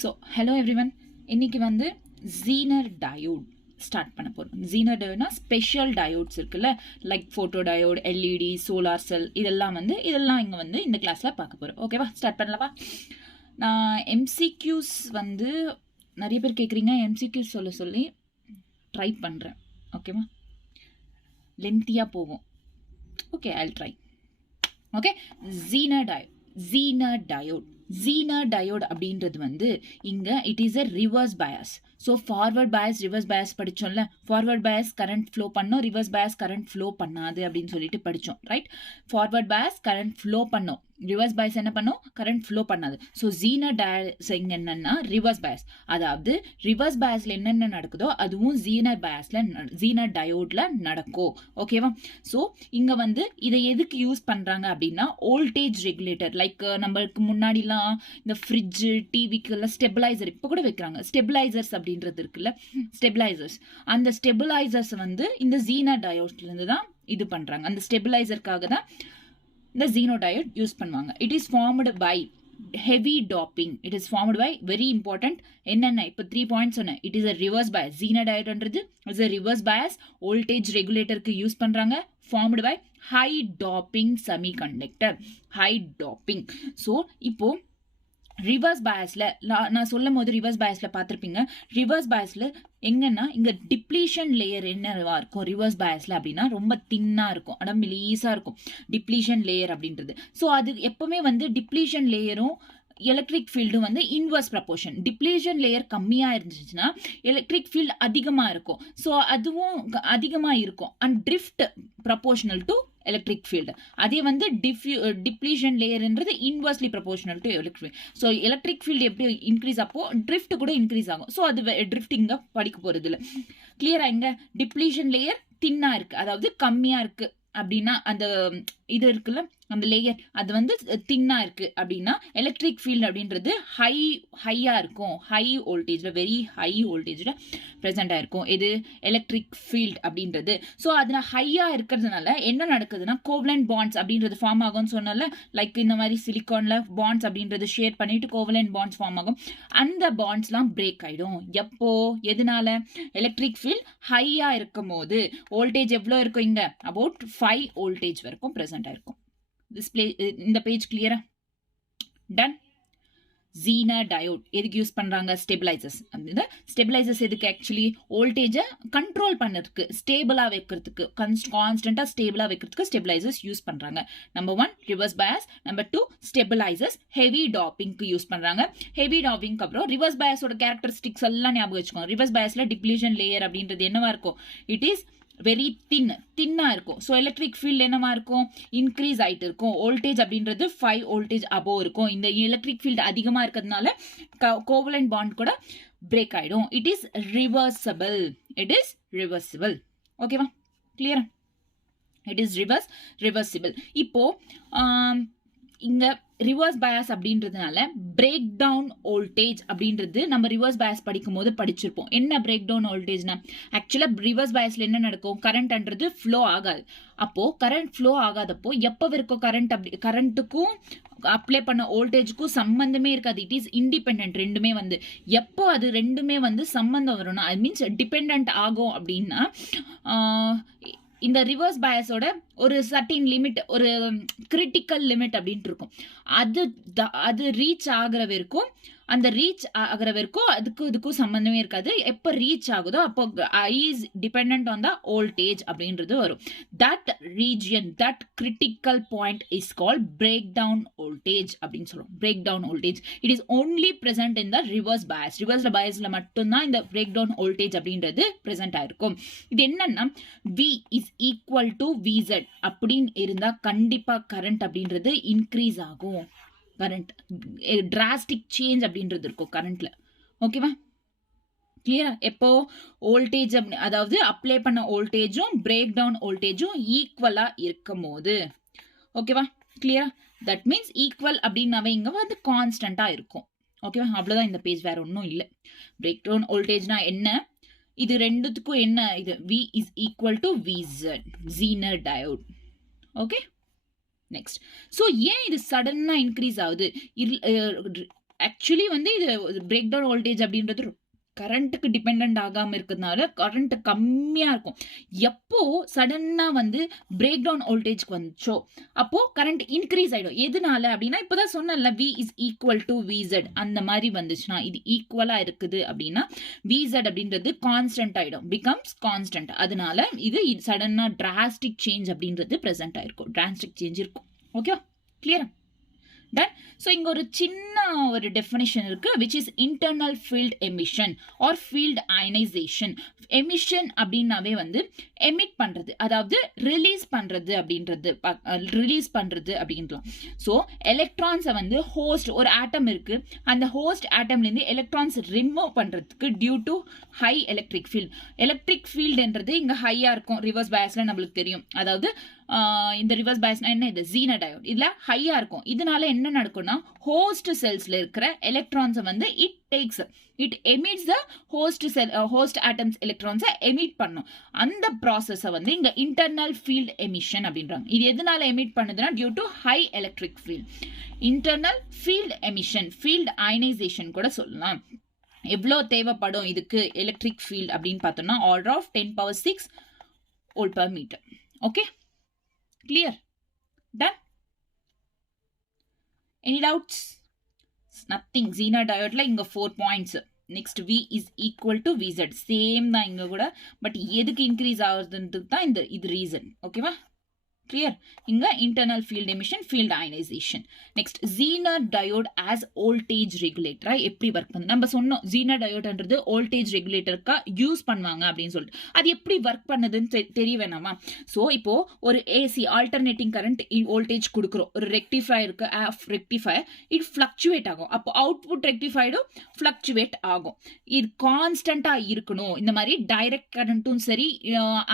So hello everyone, இன்னைக்கு வந்து Zener diode start பண்ண போகிறோம். ஜீனர் டயோட்னா ஸ்பெஷல் டயோட்ஸ் இருக்குல்ல, like photo diode, LED, solar செல், இதெல்லாம் இங்கே வந்து இந்த கிளாஸில் பார்க்க போகிறோம். ஓகேவா, ஸ்டார்ட் பண்ணலவா? நான் எம்சிக்யூஸ் வந்து நிறைய பேர் கேட்குறீங்க, எம்சிக்யூஸ் சொல்ல சொல்லி ட்ரை பண்ணுறேன். ஓகேவா, லென்த்தியாக போகும். Okay, I try. Okay, zener diode அப்படின்றது வந்து இங்க it is a reverse bias. So forward bias, reverse bias படித்தோம்ல. ஃபார்வர்ட் பயாஸ் கரண்ட் ஃப்ளோ பண்ணோம், ரிவர்ஸ் பயாஸ் கரண்ட் ஃப்ளோ பண்ணாது அப்படின்னு சொல்லிட்டு படித்தோம், right? Forward bias current flow பண்ணோம், ரிவர்ஸ் பயாஸ் என்ன பண்ணும்? கரண்ட் ஃப்ளோ பண்ணாது. ஸோ ஜீனர் டயஸ் என்னன்னா ரிவர்ஸ் பயாஸ். அதாவது ரிவர்ஸ் பயாஸ்ல என்னென்ன நடக்குதோ அதுவும் ஜீனர் டயோட்ல நடக்கும். ஓகேவா? ஸோ இங்க வந்து இதை எதுக்கு யூஸ் பண்றாங்க அப்படின்னா வோல்டேஜ் ரெகுலேட்டர். லைக் நம்மளுக்கு முன்னாடிலாம் இந்த ஃப்ரிட்ஜு, டிவிக்கு எல்லாம் ஸ்டெபிளைசர் இப்போ கூட வைக்கிறாங்க. ஸ்டெபிளைசர்ஸ் அப்படின்றது இருக்குல்ல, ஸ்டெபிளைசர்ஸ். அந்த ஸ்டெபிளைசர்ஸ் வந்து இந்த ஜீனர் டயோட்ல இருந்து தான் இது பண்றாங்க. அந்த ஸ்டெபிளைசருக்காக தான் இந்த ஜீனர் டயோட் யூஸ் பண்ணுவாங்க. It is formed by heavy doping. It is formed by very important என்னென்ன இப்போ 3 பாயிண்ட்ஸ் சொன்னேன். It is a reverse bias. Zener டயோட்ன்றது is a reverse bias. Voltage ரெகுலேட்டருக்கு யூஸ் பண்றாங்க. formed by high doping semiconductor. high doping. So இப்போ reverse பயாஸ்ல நான் சொல்லும் போது ரிவர்ஸ் பயாஸ்ல பார்த்துருப்பீங்க. ரிவர்ஸ் பயாஸ்ல எங்கன்னா இங்க டிப்ளீஷன் லேயர் என்னவா இருக்கும் ரிவர்ஸ் பயாஸ்ல அப்படின்னா ரொம்ப தின்னா இருக்கும், அடம் மெலீஸா இருக்கும் டிப்ளீஷன் லேயர் அப்படின்றது. ஸோ அது எப்பவுமே வந்து டிப்ளீஷன் லேயரும் எலக்ட்ரிக் ஃபீல்டும் வந்து இன்வர்ஸ் ப்ரப்போர்ஷன். டிப்ளீஷன் லேயர் கம்மியாக இருந்துச்சுன்னா எலக்ட்ரிக் ஃபீல்டு அதிகமாக இருக்கும். ஸோ அதுவும் அதிகமாக இருக்கும். And drift proportional to electric field. அதே வந்து டிப்ளீஷன் லேயர்ன்றது inversely proportional to electric field. So electric field எப்படி இன்க்ரீஸ் அப்போ ட்ரிஃப்ட் கூட இன்க்ரீஸ் ஆகும். ஸோ அது ட்ரிஃப்ட் இங்கே படிக்க போகிறது இல்லை. கிளியரா? இங்கே டிப்ளீஷன் லேயர் தின்னா இருக்கு, அதாவது கம்மியாக இருக்கு அப்படின்னா அந்த இது இருக்குல்ல அந்த லேயர் அது வந்து தின்னா இருக்கு அப்படின்னா எலக்ட்ரிக் ஃபீல்டு அப்படின்றது ஹையா இருக்கும். ஹை வோல்டேஜ்ல, வெரி ஹை வோல்டேஜ்ல ப்ரெசென்ட் ஆயிருக்கும். இது எலக்ட்ரிக் ஃபீல்டு அப்படின்றது. ஸோ அதுல ஹையா இருக்கிறதுனால என்ன நடக்குதுன்னா கோவலன்ட் பாண்ட்ஸ் அப்படின்றது ஃபார்ம் ஆகும்னு சொன்னால, லைக் இந்த மாதிரி சிலிக்கான்ல பாண்ட்ஸ் அப்படின்றது ஷேர் பண்ணிட்டு கோவலன்ட் பாண்ட்ஸ் ஃபார்ம் ஆகும். அந்த பாண்ட்ஸ்லாம் பிரேக் ஆயிடும். எப்போ? எதனால? எலக்ட்ரிக் ஃபீல்டு ஹையா இருக்கும் போது. வோல்டேஜ் எவ்வளோ இருக்கும்? இங்க அபவுட் 5 வோல்டேஜ் வரைக்கும் ப்ரெசென்ட் ஆயிருக்கும். இந்த பேஜ் கிளியரா? டன். ஜீனர் டயோட் எதுக்கு யூஸ் பண்றாங்க? ஸ்டெபிளைசர்ஸ். அந்த ஸ்டெபிளைசர்ஸ் எதுக்கு? ஆக்சுவலி வோல்டேஜை கண்ட்ரோல் பண்ணதுக்கு, ஸ்டேபிளா வைக்கிறதுக்கு, கான்ஸ்டன்டா ஸ்டேபிளா வைக்கிறதுக்கு ஸ்டெபிளைசர்ஸ் யூஸ் பண்றாங்க. Number 1 reverse bias, number 2 stabilisers. Heavy டாப்பிங்க்கு யூஸ் பண்றாங்க. ஹெவி டாப்பிங்க்கு அப்புறம் ரிவர்ஸ் பயாஸோட கேரக்டரிஸ்டிக்ஸ் எல்லாம் ஞாபகம் வச்சுக்கோங்க. ரிவர்ஸ் பயாஸ்ல டிப்ளீஷன் லேயர் அப்படின்றது என்னவா இருக்கும்? இட் இஸ் வெரி தின்னா இருக்கும். ஸோ எலக்ட்ரிக் ஃபீல்டு என்னவா இருக்கும்? இன்க்ரீஸ் ஆகிட்டு இருக்கும். வோல்டேஜ் அப்படின்றது 5 வோல்டேஜ் அபோவ் இருக்கும். இந்த எலக்ட்ரிக் ஃபீல்டு அதிகமாக இருக்கிறதுனால கோவலன்ட் பாண்ட் கூட பிரேக் ஆகிடும். It is reversible. ஓகேவா? கிளியரா? It is reversible. இப்போ இங்க ரிவர்ஸ் பயாஸ் அப்படின்றதுனால பிரேக் டவுன் வோல்டேஜ் அப்படின்றது நம்ம ரிவர்ஸ் பயாஸ் படிக்கும் போது படிச்சிருப்போம். என்ன பிரேக் டவுன் வோல்டேஜ்னா ஆக்சுவலா ரிவர்ஸ் பயாஸ்ல என்ன நடக்கும்? கரண்ட்ன்றது ஃப்ளோ ஆகாது. அப்போ கரண்ட் ஃப்ளோ ஆகாதப்போ எப்போ இருக்கும் கரண்ட்டுக்கும் அப்ளை பண்ண வோல்டேஜுக்கும் சம்பந்தமே இருக்காது. It is independent. ரெண்டுமே வந்து எப்போ அது ரெண்டுமே வந்து சம்பந்தம் வரும்னா ஐ மீன்ஸ் டிபெண்ட் ஆகும் அப்படின்னா இந்த ரிவர்ஸ் பயாஸோட ஒரு சர்டின் லிமிட், ஒரு கிரிட்டிக்கல் லிமிட் அப்படின்ட்டு இருக்கும். அது ரீச் ஆகிற வரைக்கும், அந்த ரீச் ஆகிற வரைக்கும் இதுக்கும் சம்பந்தமே இருக்காது. எப்போ ரீச் ஆகுதோ அப்போ I is depend on the voltage அப்படின்றது வரும். That region, that critical point is called breakdown voltage அப்படின்னு சொல்லுவோம். Breakdown voltage it is only present in the reverse bias. Reverse பயாஸ்ல மட்டும்தான் இந்த பிரேக் டவுன் வோல்டேஜ் அப்படின்றது present ஆயிருக்கும். இது என்னன்னா V is equal to VZ அப்படின்னு இருந்தா கண்டிப்பா கரண்ட் அப்படின்றது இன்க்ரீஸ் ஆகும். கரண்ட் டிராஸ்டிக் சேஞ்ச் அப்படின்றது இருக்கும் கரண்ட்ல. ஓகேவா? கிளியரா? எப்போ வோல்டேஜ் அதாவது அப்ளை பண்ண வோல்டேஜும் பிரேக் டவுன் வோல்டேஜும் ஈக்குவலா இருக்கும் போது. ஓகேவா? கிளியரா? தட் மீன்ஸ் ஈக்குவல் அப்படின்னாவே இங்க வந்து கான்ஸ்டன்டா இருக்கும். ஓகேவா? அவ்வளவுதான் இந்த பேஜ், வேற ஒன்றும் இல்லை. பிரேக் டவுன் வோல்டேஜ்னா என்ன? இது ரெண்டுத்துக்கும் என்ன? இது V is equal to VZ, Zener diode. Okay, next. So ஏன் இது சடனா இன்க்ரீஸ் ஆகுது? ஆக்சுவலி வந்து இது பிரேக் டவுன் வோல்டேஜ் அப்படின்றது கரண்ட்டுக்கு டிபெண்ட் ஆகாம இருக்கிறதுனால கரண்ட் கம்மியா இருக்கும். எப்போ சடனா வந்து பிரேக் டவுன் வோல்டேஜ்க்கு வந்துச்சோ அப்போ கரண்ட் இன்க்ரீஸ் ஆயிடும். எதனால அப்படின்னா இப்பதான் சொன்னல V is equal to VZ அந்த மாதிரி வந்துச்சுன்னா இது ஈக்குவலா இருக்குது அப்படின்னா VZ அப்படின்றது கான்ஸ்டன்ட் ஆயிடும், பிகம்ஸ் கான்ஸ்டன்ட். அதனால இது சடனா டிராஸ்டிக் சேஞ்ச் அப்படின்றது பிரசன்ட் ஆயிருக்கும், டிராஸ்டிக் சேஞ்ச் இருக்கும். ஓகே, கிளியரா? டன். ஸோ இங்கே ஒரு சின்ன ஒரு டெஃபினிஷன் இருக்கு, which is internal field emission or field ionisation. Emission அப்படின்னாவே வந்து எமிட் பண்றது, அதாவது ரிலீஸ் பண்றது அப்படின்றலாம். ஸோ எலக்ட்ரான்ஸை வந்து ஹோஸ்ட், ஒரு ஆட்டம் இருக்கு, அந்த ஹோஸ்ட் ஆட்டம்லேருந்து எலக்ட்ரான்ஸ் ரிமூவ் பண்றதுக்கு due to high electric field. Electric ஃபீல்டுன்றது இங்க ஹையா இருக்கும், ரிவர்ஸ் பயஸ்ல நம்மளுக்கு தெரியும். அதாவது இந்த ரிவர்ஸ் பயஸ்னா என்ன, இது ஜீனர் டயோட், இதுல ஹையா இருக்கும். இதனால என்ன நடக்கும்னா ஹோஸ்ட் செல்ஸ்ல இருக்கிற எலக்ட்ரான்ஸை வந்து it emits the host atoms எலக்ட்ரான்ஸை எமிட் பண்ணும். அந்த ப்ராசஸை வந்து இங்க இன்டர்னல் ஃபீல்ட் எமிஷன் அப்படின்றாங்க. இது எதனால எமிட் பண்ணுதுன்னா due to high electric field. Internal field emission, field ionisation கூட சொல்லலாம். எவ்வளோ தேவைப்படும் இதுக்கு எலக்ட்ரிக் ஃபீல்ட் அப்படின்னு பார்த்தோம்னா order of 10⁶ V/m. Okay, clear? Done? Any doubts? Nothing. Zener diode la inga 4 points. Next V is equal to VZ. Same da inga kuda, but edukku increase avudhu da idu reason. Okay va? Clear? Inga internal field emission, field ionization. Next, Zener diode as voltage regulator. எப்படி work பண்ணுது நம்ம சொன்னோம். Zener diodeன்றது voltage regulatorக்கு use பண்ணுவாங்க அப்படின்னு சொல்லிட்டு அது எப்படி work பண்ணுதுன்னு தெரிய வேணாமா? ஸோ இப்போ ஒரு ஏசி ஆல்டர்னேட்டிங் கரண்ட் வோல்டேஜ் கொடுக்குறோம், ஒரு ரெக்டிஃபயருக்கு ரெக்டிஃபயர் இட் ஃப்ளக்சுவேட் ஆகும். அப்போ அவுட்புட் ரெக்டிஃபைடும் ஃப்ளக்சுவேட் ஆகும். இது கான்ஸ்டண்டா இருக்கணும். இந்த மாதிரி டைரக்ட் கரண்ட்டும் சரி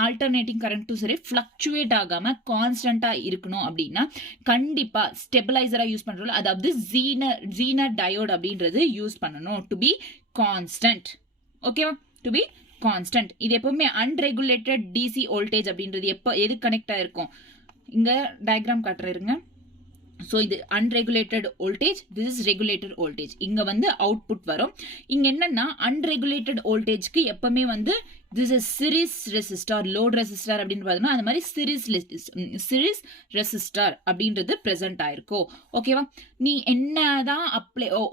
ஆல்டர்னேட்டிங் கரண்ட்டும் சரி ஃப்ளக்சுவேட் ஆகாம கான்ஸ்டன்டா இருக்கணும் அப்படின்னா கண்டிப்பா ஸ்டெபிலைசரா யூஸ் பண்றோம், அதாவது ஜீனர் டயோட் அப்படின்றது யூஸ் பண்ணணும் டு பி கான்ஸ்டன்ட். ஓகேவா? To be constant. இது எப்பவுமே அன்ரெகுலேட்டட் டிசி வோல்டேஜ் அப்படின்றது எது கனெக்ட் ஆயிருக்கும், இங்க டயக்ராம் காட்டுறேங்க. ஸோ இது unregulated voltage, this is regulated voltage. இங்க வந்து அவுட்புட் வரும். இங்க என்னன்னா அன்ரெகுலேட்டட் வோல்டேஜ்க்கு எப்பவுமே வந்து this is series resistor, load resistor அப்படின்னு பார்த்தோம்னா அந்த மாதிரி சீரிஸ் ரெசிஸ்டார் அப்படின்றது பிரசன்ட் ஆயிருக்கும். ஓகேவா? நீ என்னதான்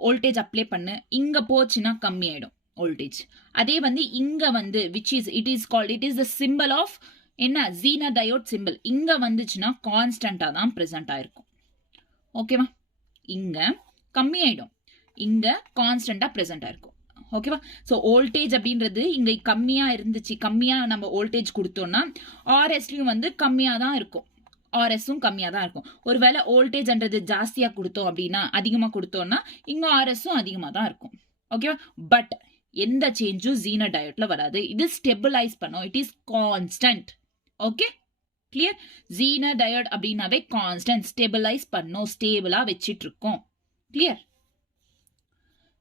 வோல்டேஜ் அப்ளை பண்ணு, இங்க போச்சுன்னா கம்மி ஆயிடும் வோல்டேஜ். அதே வந்து இங்க வந்து which is it is the simple of என்ன, ஜீனர் டயோட் சிம்பிள். இங்க வந்துச்சுன்னா கான்ஸ்டன்டா தான் பிரசன்ட் ஆயிருக்கும். ஓகேவா? இங்க கம்மி ஆயிடும், இங்க கான்ஸ்டன்டா பிரசன்ட் ஆயிருக்கும். ஓகேவா? ஸோ வோல்டேஜ் அப்படின்றது இங்க கம்மியா இருந்துச்சு, கம்மியா நம்ம வோல்டேஜ் கொடுத்தோம்னா ஆர்எஸ்லயும் வந்து கம்மியா தான் இருக்கும், ஆர்எஸும் கம்மியா தான் இருக்கும். ஒருவேளை வோல்டேஜ்ன்றது ஜாஸ்தியா கொடுத்தோம் அப்படின்னா, அதிகமா கொடுத்தோம்னா இங்க ஆர்எஸும் அதிகமா தான் இருக்கும். ஓகேவா? பட் எந்த சேஞ்சும் ஜீனர் டயோட்ல வராது. இது ஸ்டெபிலைஸ் பண்ணும், it is constant. Okay, clear? Zener diode அப்படின்னாவே கான்ஸ்டன்ட், ஸ்டெபிலைஸ் பண்ணும், ஸ்டேபிளா வச்சிட்டு இருக்கோம். Clear?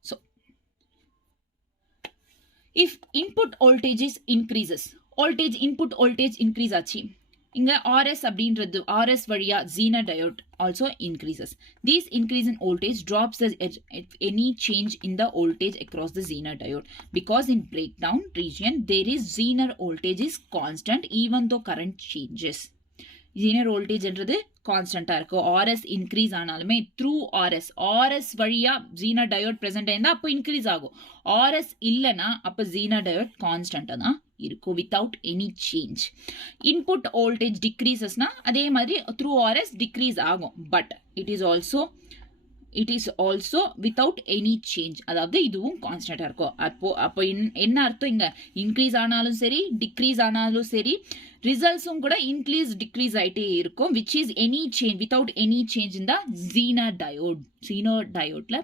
So if input voltages increases, voltage input voltage increase ஆச்சு, இங்க RS அப்படின்றது RS வழியா Zener diode also increases. This increase in voltage drops the any change in the voltage across the Zener diode, because in breakdown region there is Zener voltage is constant even though current changes. Zener voltage என்றது கான்ஸ்டன்டா இருக்கும். RS increase ஆனாலுமே through RS வழியா Zener diode present ஆயிருந்தா அப்போ increase ஆகும். RS இல்லைன்னா அப்போ Zener diode கான்ஸ்டன்டா தான் இருக்கும் without any change. Input voltage டிக்ரீசஸ்னா அதே மாதிரி த்ரூ RS டிக்ரீஸ் ஆகும். But it is also without any change, அதாவது இதுவும் கான்ஸ்டன்டா இருக்கும். அப்போ என்ன அர்த்தம், இங்க இன்க்ரீஸ் ஆனாலும் சரி டிக்ரீஸ் ஆனாலும் சரி ரிசல்ட்ஸும் கூட இன்க்ரீஸ் டிக்ரீஸ் ஆயிட்டே இருக்கும். Which is any change, without any change இந்த Zener diode. Zener diode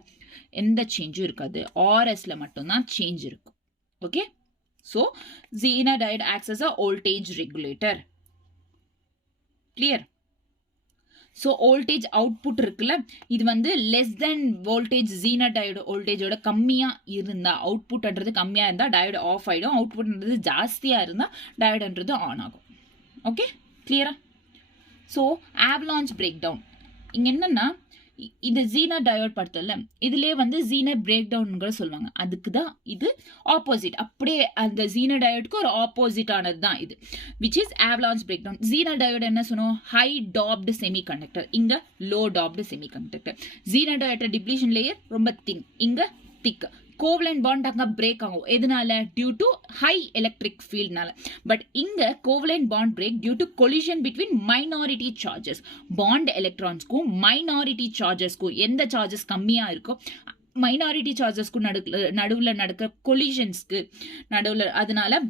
எந்த சேஞ்சும் இருக்காது, RSல மட்டும்தான் சேஞ்ச் இருக்கும். Okay, so Zener diode acts as a voltage regulator. Clear? so voltage output இருக்குல்ல, இது வந்து less than voltage Zener diode voltageோட கம்மியா இருந்தா, அவுட்புட்ன்றது கம்மியா இருந்தா diode ஆஃப் ஆயிடும், அவுட்புட்ன்றது ஜாஸ்தியா இருந்தா diodeன்றது ஆன் ஆகும். ஓகே, கிளியரா? so avalanche breakdown இங்க என்னன்னா இந்த ஜீனர் டயோட் பார்த்தல இதுலயே வந்து ஜீனர் பிரேக் டவுன் சொல்லுவாங்க. அதுக்கு தான் இது ஆப்போசிட். அப்படியே அந்த ஜீனர் டயோட்க்கு ஒரு ஆப்போசிட் ஆனது தான் இது, which is avalanche breakdown. Zener diode என்ன சொன்னோம்? ஹை டாப்டு செமி கண்டக்டர், இங்க low doped semiconductor. Zener diode depletion layer ரொம்ப தின், இங்க திக். கோவலன்ட் பாண்ட் அங்க பிரேக் ஆகும். எதனால? டியூ டு ஹை எலக்ட்ரிக் ஃபீல்ட்னால. பட் இங்க covalent bond break due to collision between minority charges. Bond எலக்ட்ரான்ஸ்க்கும் minority சார்ஜஸ்க்கும் எந்த சார்ஜஸ் கம்மியா இருக்கோ மைனாரிட்டி சார்ஜஸ்க்கும் நடுவில் நடக்கிற கொலிஷன்ஸ்க்கு நடுவில், அதனால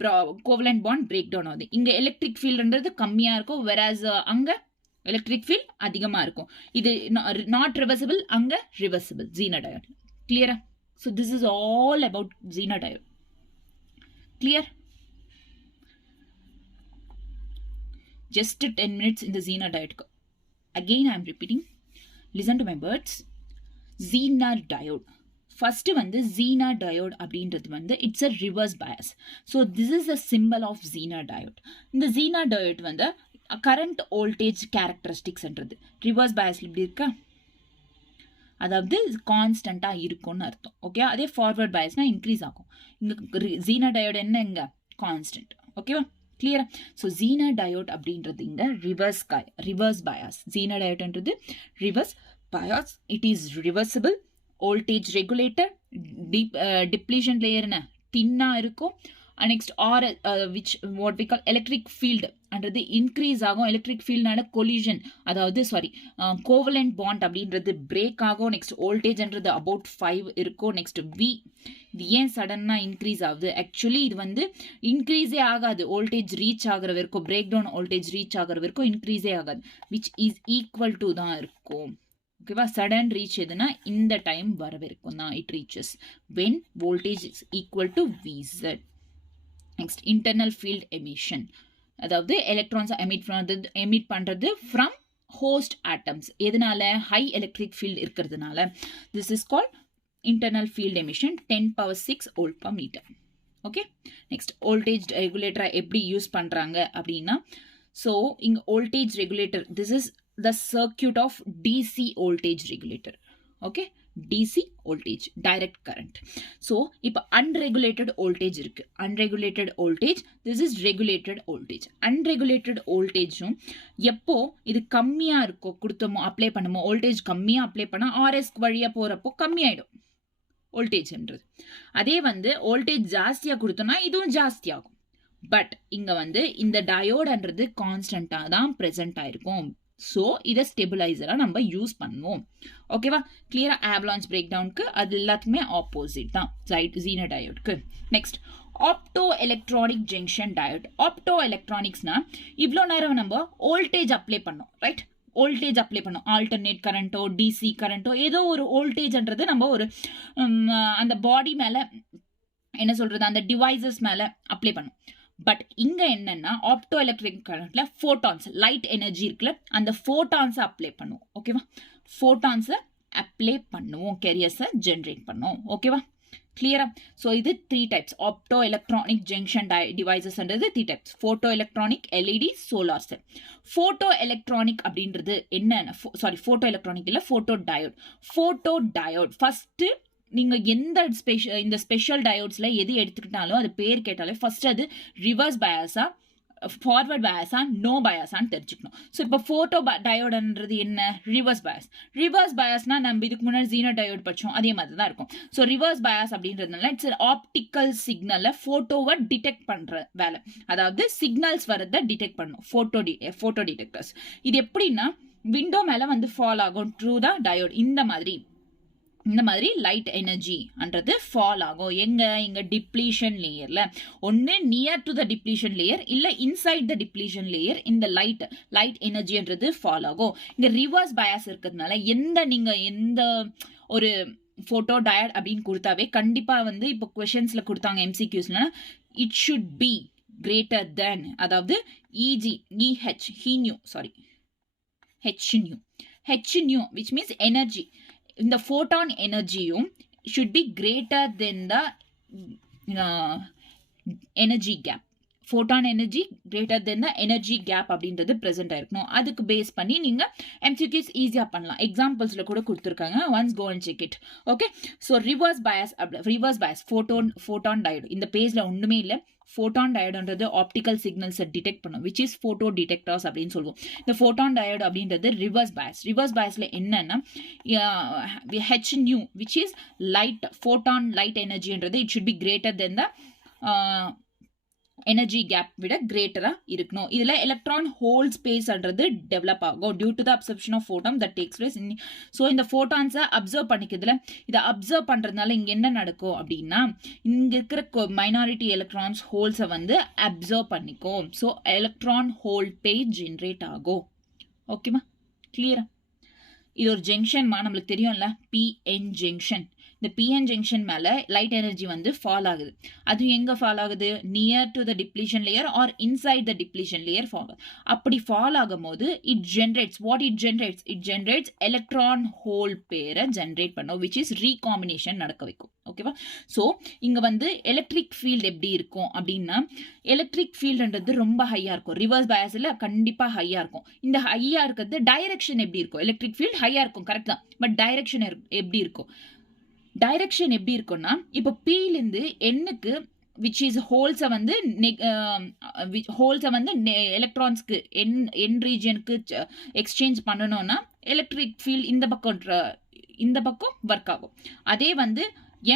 கோவலன்ட் பாண்ட் பிரேக் டவுன் ஆகுது. இங்க எலக்ட்ரிக் ஃபீல்டுன்றது கம்மியா இருக்கும், வெராஸ் அங்க எலக்ட்ரிக் ஃபீல்ட் அதிகமா இருக்கும். இது நாட் ரிவர்சிபிள், அங்க ரிவர்சிபிள் ஜீனர் டயோட். கிளியரா? So this is all about Zener diode. Clear? Just 10 minutes in the Zener diode. Again I am repeating. Listen to my words. Zener diode. First வந்து Zener diode அப்படின்றது வந்து it's a reverse bias. So this is the symbol of Zener diode. இந்த Zener diode வந்து current voltage characteristics என்றது reverse bias இப்படி இருக்கா? அதாவது கான்ஸ்டண்டா இருக்கும்னு அர்த்தம். ஓகே, அதே ஃபார்வர்ட் பயஸ்னா இன்க்ரீஸ் ஆகும். இங்க ஜீனர் டயோட் என்ன? இங்க கான்ஸ்டன்ட். ஓகேவா? கிளியரா? ஸோ ஜீனர் டயோட் அப்படின்றது இங்க ரிவர்ஸ் பயாஸ். ஜீனர் டயோட்ன்றது reverse bias. It is reversible, voltage regulator, depletion லேயர்னு தின்னா இருக்கும். Next which what we call electric field அன்றது இன்க்ரீஸ் ஆகும். எலக்ட்ரிக் ஃபீல்ட்னால கொலிஷன், அதாவது கோவலன்ட் பாண்ட் அப்படின்றது பிரேக் ஆகும். நெக்ஸ்ட் வோல்டேஜ்ன்றது அபவுட் 5 இருக்கும். நெக்ஸ்ட் வி, இது ஏன் சடனாக இன்க்ரீஸ் ஆகுது? ஆக்சுவலி இது வந்து இன்க்ரீஸே ஆகாது. வோல்டேஜ் ரீச் ஆகிற வரைக்கும், பிரேக் டவுன் வோல்டேஜ் ரீச் ஆகிற வரைக்கும் இன்க்ரீஸே ஆகாது. விச் இஸ் ஈக்குவல் டு தான் இருக்கும். ஓகேவா? சடன் ரீச் எதுனா இந்த டைம் வர வரைக்கும் தான் it reaches when voltage is equal to VZ. Next internal field emission, அதாவது எலக்ட்ரான்ஸ் எமிட் பண்றது ஃப்ரம் ஹோஸ்ட் ஆட்டம்ஸ். எதனால? ஹை எலக்ட்ரிக் ஃபீல்ட் இருக்கிறதுனால. This is called internal field emission. 10⁶ volt per metre. Okay, next voltage ரெகுலேட்டரை எப்படி use பண்றாங்க அப்படின்னா, so இங்க voltage regulator, this is the circuit of DC voltage regulator. Okay, DC voltage, direct current. So இப்போ unregulated voltage இருக்கு. Unregulated voltage, this is regulated voltage. Unregulated வோல்டேஜும் எப்போ இது கம்மியா இருக்கோ கொடுத்தோமோ அப்ளை பண்ணுமோ, வோல்டேஜ் கம்மியா அப்ளை பண்ணா ஆர்எஸ் வழியா போறப்போ கம்மியாயிடும் வோல்டேஜ்ன்றது. அதே வந்து வோல்டேஜ் ஜாஸ்தியா கொடுத்தோம்னா இதுவும் ஜாஸ்தி ஆகும். பட் இங்க வந்து இந்த டயோடுன்றது கான்ஸ்டன்டா தான் பிரசன்ட் ஆயிருக்கும். ஸோ இதை ஸ்டெபிளைசரா நம்ம யூஸ் பண்ணுவோம். ஓகேவா? கிளியரா? ஆவலான்ச் பிரேக் டவுனுக்கு அது எல்லாத்துக்குமே ஆப்போசிட் தான் ஜீனர் டயோட்க்கு. Next opto electronic junction diode. Opto எலக்ட்ரானிக்ஸ்னா இவ்வளோ நேரம் நம்ம வோல்டேஜ் அப்ளை பண்ணோம், ரைட்? வோல்டேஜ் அப்ளை பண்ணோம், ஆல்டர்னேட் கரண்ட்டோ டிசி கரண்ட்டோ ஏதோ ஒரு வோல்டேஜ்ன்றது நம்ம ஒரு அந்த பாடி மேல என்ன சொல்றது, அந்த டிவைசஸ் மேல அப்ளை பண்ணோம். பட் இங்க என்னன்னா ஆப்டோ எலக்ட்ரிக் கரண்ட்ல ஃபோட்டான்ஸ், லைட் எனர்ஜி இருக்குல்ல, அந்த ஃபோட்டான்ஸை அப்ளை பண்ணுவோம். ஓகேவா? ஃபோட்டான்ஸை அப்ளை பண்ணுவோம், கேரியர்ஸை ஜென்ரேட் பண்ணுவோம். ஓகேவா? கிளியரா? ஸோ இது 3 டைப்ஸ். ஆப்டோ எலக்ட்ரானிக் ஜங்ஷன் டிவைசஸ்ன்றது 3 types. Photo electronic, LED, solar cell. Photo electronic அப்படின்றது என்னன்னா, ஃபோட்டோ எலக்ட்ரானிக் இல்லை, photo diode. Photo diode first நீங்க எந்த இந்த ஸ்பெஷல் டயோட்ஸ்ல எது எடுத்துக்கிட்டாலும் அது பேர் கேட்டாலே ஃபர்ஸ்ட் அது ரிவர்ஸ் பயாஸா, ஃபார்வர்ட் பயாஸா, நோ பயாஸான்னு தெரிஞ்சுக்கணும். ஸோ இப்போ ஃபோட்டோ டயோடுன்றது என்ன? Reverse bias. ரிவர்ஸ் பயாஸ்னா நம்ம இதுக்கு முன்னாடி ஜீனர் டயோட் படிச்சோம், அதே மாதிரி தான் இருக்கும். ஸோ ரிவர்ஸ் பயாஸ் அப்படின்றதுனால இட்ஸ் ஆப்டிக்கல் சிக்னலை ஃபோட்டோவை டிடெக்ட் பண்ற வேலை, அதாவது சிக்னல்ஸ் வரதை டிடெக்ட் பண்ணும் ஃபோட்டோ டிடெக்டர்ஸ். இது எப்படின்னா விண்டோ மேல வந்து ஃபால் ஆகும் த்ரூ த டயோட். இந்த மாதிரி லைட் எனர்ஜி அன்றது ஃபால் ஆகும். இங்க டிப்ளீஷன் லேயர்ல, ஒன்னு near to the depletion layer இல்ல இன்சைட் த டிப்ளீஷன் லேயர், இந்த லைட் எனர்ஜின்றது ஃபால் ஆகும். இங்க ரிவர்ஸ் பயாஸ் இருக்கிறதுனால எந்த ஒரு போட்டோ டயட் அப்படின்னு கொடுத்தாவே கண்டிப்பா வந்து இப்போ கொஸ்டின்ஸ்ல கொடுத்தாங்க எம்சிக்யூஸ்ல, it should be greater than, அதாவது ஹெச்நியூ which means energy. இந்த photon எனர்ஜியும் should be greater than the energy gap. Photon energy greater than the energy gap அப்படின்றது ப்ரெசென்ட் ஆயிருக்கணும். அதுக்கு பேஸ் பண்ணி நீங்கள் எம்சிக்யூஸ் ஈஸியாக பண்ணலாம். எக்ஸாம்பிள்ஸில் கூட கொடுத்துருக்காங்க. Once go and check it. Okay, so reverse bias photon diode இந்த பேஜில் ஒன்றுமே இல்லை. ஃபோட்டான் டயோடுன்றது ஆப்டிக்கல் சிக்னல்ஸை டிடெக்ட் பண்ணும், விச் இஸ் ஃபோட்டோ டிடெக்டர்ஸ் அப்படின்னு சொல்லுவோம். இந்த ஃபோட்டான் டயோடு அப்படின்றது ரிவர்ஸ் பயஸில் என்னன்னா h nu which is light, photon light எனர்ஜின்றது it should be greater than the energy gap விட கிரேட்டரா இருக்கணும். இதுல எலக்ட்ரான் ஹோல் ஸ்பேஸ்ன்றது டெவலப் ஆகும் due to the absorption of photon that takes place. So இந்த ஃபோட்டான்ஸை அப்சர்வ் பண்ணிக்கிறதுல இதை அப்சர்வ் பண்றதுனால இங்க என்ன நடக்கும் அப்படின்னா இங்க இருக்கிற மைனாரிட்டி எலக்ட்ரான்ஸ் ஹோல்ஸை வந்து அப்சர்வ் பண்ணிக்கும். So electron hole pair generate ஆகும். ஓகேமா, கிளியரா? இது ஒரு ஜங்ஷன்மா, நம்மளுக்கு தெரியும்ல, பிஎன் ஜங்ஷன். இந்த பிஎன் ஜங்ஷன் மேல லைட் எனர்ஜி வந்து ஃபால் ஆகுது. அது எங்க ஃபால் ஆகுது? Near to the depletion layer or inside the depletion layer fall. அப்படி ஃபால் ஆகும் போது இட் ஜென்ரேட்ஸ் எலக்ட்ரான் ஹோல் பேரை ஜென்ரேட் பண்ணும், விச் இஸ் ரீகாம்பினேஷன் நடக்க வைக்கும். ஓகேவா? ஸோ இங்க வந்து எலக்ட்ரிக் ஃபீல்டு எப்படி இருக்கும் அப்படின்னா எலக்ட்ரிக் ஃபீல்டுன்றது ரொம்ப ஹையா இருக்கும். ரிவர்ஸ் பயஸ்ல கண்டிப்பா ஹையா இருக்கும். இந்த ஹையா இருக்கிறது டைரக்ஷன் எப்படி இருக்கும்? எலக்ட்ரிக் ஃபீல்டு ஹையா இருக்கும், கரெக்ட் தான். பட் டைரக்ஷன் எப்படி இருக்கும்? டைரக்ஷன் எப்படி இருக்கும்னா இப்போ பிலேருந்து எண்ணுக்கு விச் இஸ் ஹோல்ஸை வந்து எலக்ட்ரான்ஸ்க்கு என் ரீஜனுக்கு எக்ஸ்சேஞ்ச் பண்ணணும்னா எலக்ட்ரிக் ஃபீல்ட் இந்த பக்கம் ஒர்க் ஆகும். அதே வந்து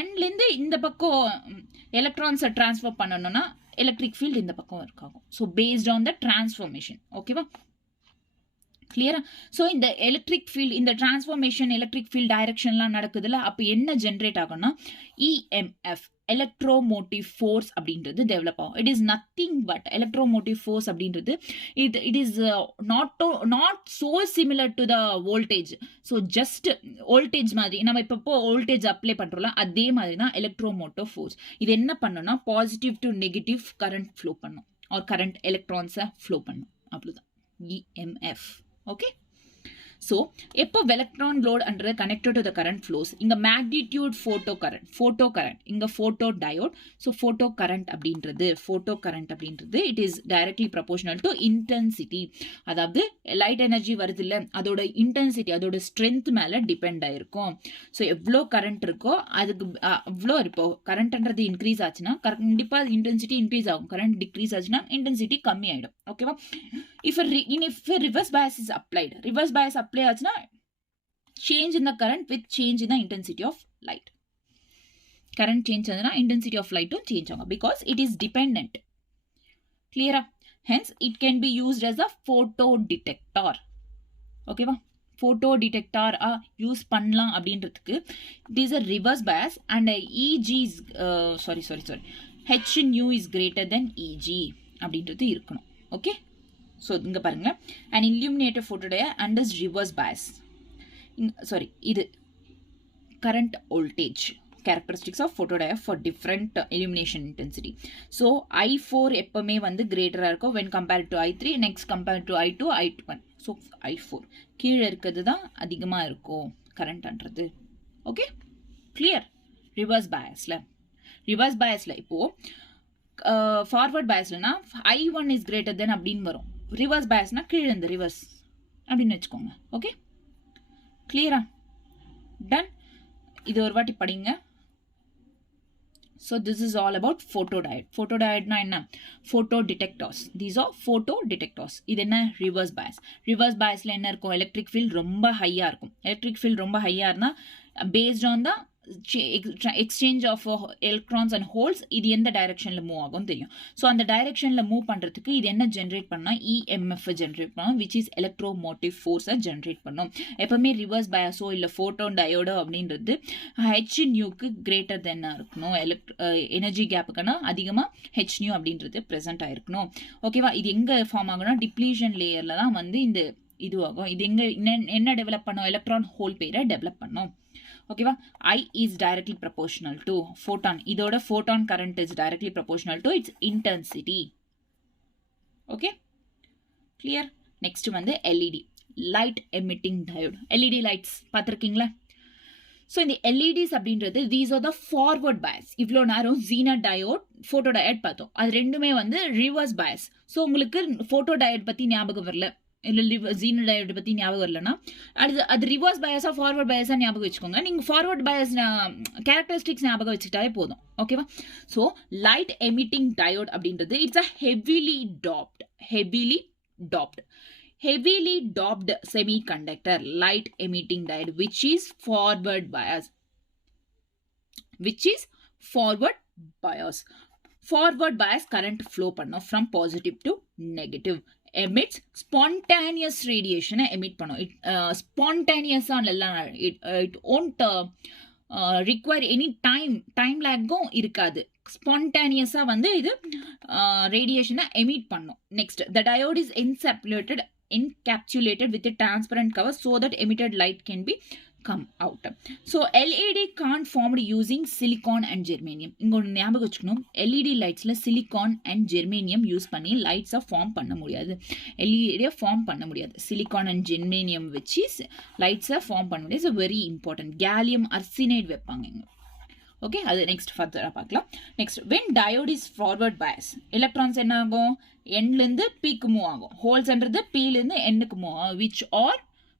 எண்லேருந்து இந்த பக்கம் எலக்ட்ரான்ஸை டிரான்ஸ்ஃபர் பண்ணணும்னா எலக்ட்ரிக் ஃபீல்டு இந்த பக்கம் ஒர்க் ஆகும். So based on the transformation. ஓகேவா, கிளியரா? ஸோ இந்த எலக்ட்ரிக் ஃபீல்டு, இந்த டிரான்ஸ்ஃபர்மேஷன் எலக்ட்ரிக் ஃபீல்ட் டைரக்ஷன்லாம் நடக்குதுல்ல, அப்போ என்ன ஜென்ரேட் ஆகும்னா இஎம்எஃப், எலக்ட்ரோமோட்டிவ் ஃபோர்ஸ் அப்படின்றது டெவலப் ஆகும். It is nothing but electromotive force அப்படின்றது it is not so similar to the voltage. So just voltage மாதிரி நம்ம இப்போ வோல்டேஜ் அப்ளை பண்றோம்ல, அதே மாதிரி தான் எலக்ட்ரோமோட்டிவ் ஃபோர்ஸ். இது என்ன பண்ணும்னா positive to negative current flow பண்ணும், ஆர் கரண்ட் எலக்ட்ரான்ஸை ஃப்ளோ பண்ணும். அவ்வளோதான் இஎம்எஃப். ஓகே, ஸோ எப்போ electron load under connected to the current flows, இங்கே மேக்னிடியூட் ஃபோட்டோ கரண்ட், இங்கே photo diode. So photo current அப்படின்றது it is directly proportional to intensity. அதாவது light energy வருது இல்லை, அதோட இன்டென்சிட்டி, அதோட ஸ்ட்ரென்த் மேலே டிபெண்ட் ஆயிருக்கும். ஸோ எவ்வளோ கரண்ட் இருக்கோ அதுக்கு அவ்வளோ இப்போ கரண்ட்ன்றது இன்க்ரீஸ் ஆச்சுன்னா கண்டிப்பாக இன்டென்சிட்டி இன்க்ரீஸ் ஆகும். கரண்ட் டிக்ரீஸ் ஆச்சுன்னா இன்டென்சிட்டி கம்மி ஆகிடும். ஓகேவா? If reverse bias is applied, reverse bias apply ஆச்சுன்னா change in the current with change in the intensity of light. Current change ஆச்சுன்னா intensity of light change ஆகும் because it is dependent. Clear? Hence it can be used as a photo detector. ஓகேவா? photo detector use பண்ணலாம் அப்படின்றதுக்கு it is a reverse bias and EG is H nu is greater than EG அப்படின்றது இருக்கணும். Okay, so இங்கே பாருங்கள், and illuminated photodiode under reverse bias. இது current voltage characteristics of photodiode for different illumination intensity. So I4 எப்பவுமே வந்து கிரேட்டராக இருக்கும் when compared to I3, next compared to I2, I1. So I4 கீழே இருக்கிறது தான் அதிகமாக இருக்கும் கரண்ட்ன்றது. Okay, clear? ரிவர்ஸ் பயஸில் இப்போது ஃபார்வர்ட் பயஸ்லனா I1 இஸ் கிரேட்டர் தென் அப்படின்னு வரும். ரிவர்ஸ் பயஸ்னா கீழே இந்த ரிவர்ஸ் அப்படின்னு வச்சுக்கோங்க. ஓகே, கிளியரா? டன். இது ஒரு வாட்டி படிங்க. So this is all about photodiode. Photodiode என்ன? Photo detectors. These are photo detectors. இது என்ன? Reverse bias. Reverse biasல என்ன இருக்கும்? எலக்ட்ரிக் ஃபீல்ட் ரொம்ப ஹையா இருக்கும். எலக்ட்ரிக் ஃபீல்ட் ரொம்ப ஹையா இருந்தா based on the exchange of electrons and holes இது எந்த டைரக்ஷன்ல மூவ் ஆகும் தெரியும். ஸோ அந்த டைரக்ஷன்ல மூவ் பண்றதுக்கு இது என்ன ஜென்ரேட் பண்ணா இஎம்எஃப் ஜென்ரேட் பண்ணும், விச் இஸ் எலக்ட்ரோமோட்டிவ் ஃபோர்ஸை ஜென்ரேட் பண்ணும். எப்பவுமே ரிவர்ஸ் பயஸோ இல்லை ஃபோட்டோன் டயோடோ அப்படின்றது ஹெச் நியூக்கு கிரேட்டர் தென் இருக்கணும். எனர்ஜி கேப்புக்குன்னா அதிகமாக ஹெச் நியூ அப்படின்றது ப்ரெசென்ட் ஆயிருக்கணும். ஓகேவா? இது எங்க ஃபார்ம் ஆகும்னா டிப்ளீஷன் லேயர்ல தான் வந்து இந்த இதுவாகும். இது எங்க என்ன டெவலப் பண்ணும்? எலக்ட்ரான் ஹோல் பேரை டெவலப் பண்ணும். ஓகேவா? I is directly proportional to photon. இதோட photon current is directly proportional to its intensity. Okay, clear? Next வந்து LED, light emitting diode. LED lights பார்த்திருக்கீங்களா? ஸோ இந்த எல்இடிஸ் அப்படின்றது these are the forward Paes. இவ்வளோ நேரம் ஜீனர் டயோட் ஃபோட்டோ டயோட் பார்த்தோம். அது ரெண்டுமே வந்து ரிவர்ஸ் பயஸ். ஸோ உங்களுக்கு ஃபோட்டோ டயோட் பற்றி ஞாபகம் வரல, இல்லை ஜீனர் டயோட் பற்றி ஞாபகம் வரலன்னா அது ரிவர்ஸ் பயஸாக ஃபார்வர்ட் பயஸாக ஞாபகம் வச்சுக்கோங்க. நீங்கள் ஃபார்வர்ட் பயஸ் கேரக்டரிஸ்டிக்ஸ் ஞாபகம் வச்சுக்கிட்டாலே போதும். ஓகேவா? ஸோ லைட் எமிட்டிங் டயோட் அப்படின்றது it's a heavily doped semiconductor light emitting diode which is forward bias. Forward bias current flow பண்ணும் from positive to negative, emits spontaneous radiation emit பண்ணும். Spontaneous it won't require any time lag இருக்காது. ஸ்பான்டேனியஸா வந்து இது ரேடியேஷனை emit பண்ணும். Next, the diode is encapsulated with a transparent cover so that emitted light can be come out. So LED can't formed using silicon and germanium. இங்க ஒரு ஞாபகம் வச்சுக்கணும், LED லைட்ஸ்ல silicon and germanium use பண்ணி லைட்ஸை form பண்ண முடியாது. எல்இடியை form பண்ண முடியாது. சிலிகான் அண்ட் ஜெர்மேனியம் வச்சு லைட்ஸை ஃபார்ம் பண்ண முடியாது. It's very important. கேலியம் ஆர்சினைட் வைப்பாங்க இங்க. ஓகே, அது நெக்ஸ்ட் ஃபர்தராக பார்க்கலாம். Next, when diode is forward Paes, electrons என்ன ஆகும்? எண்ட்லேருந்து பீக்கு மூவ் ஆகும். ஹோல்ஸ்ன்றது பீலேருந்து எண்ணுக்கு மூவ் ஆகும்.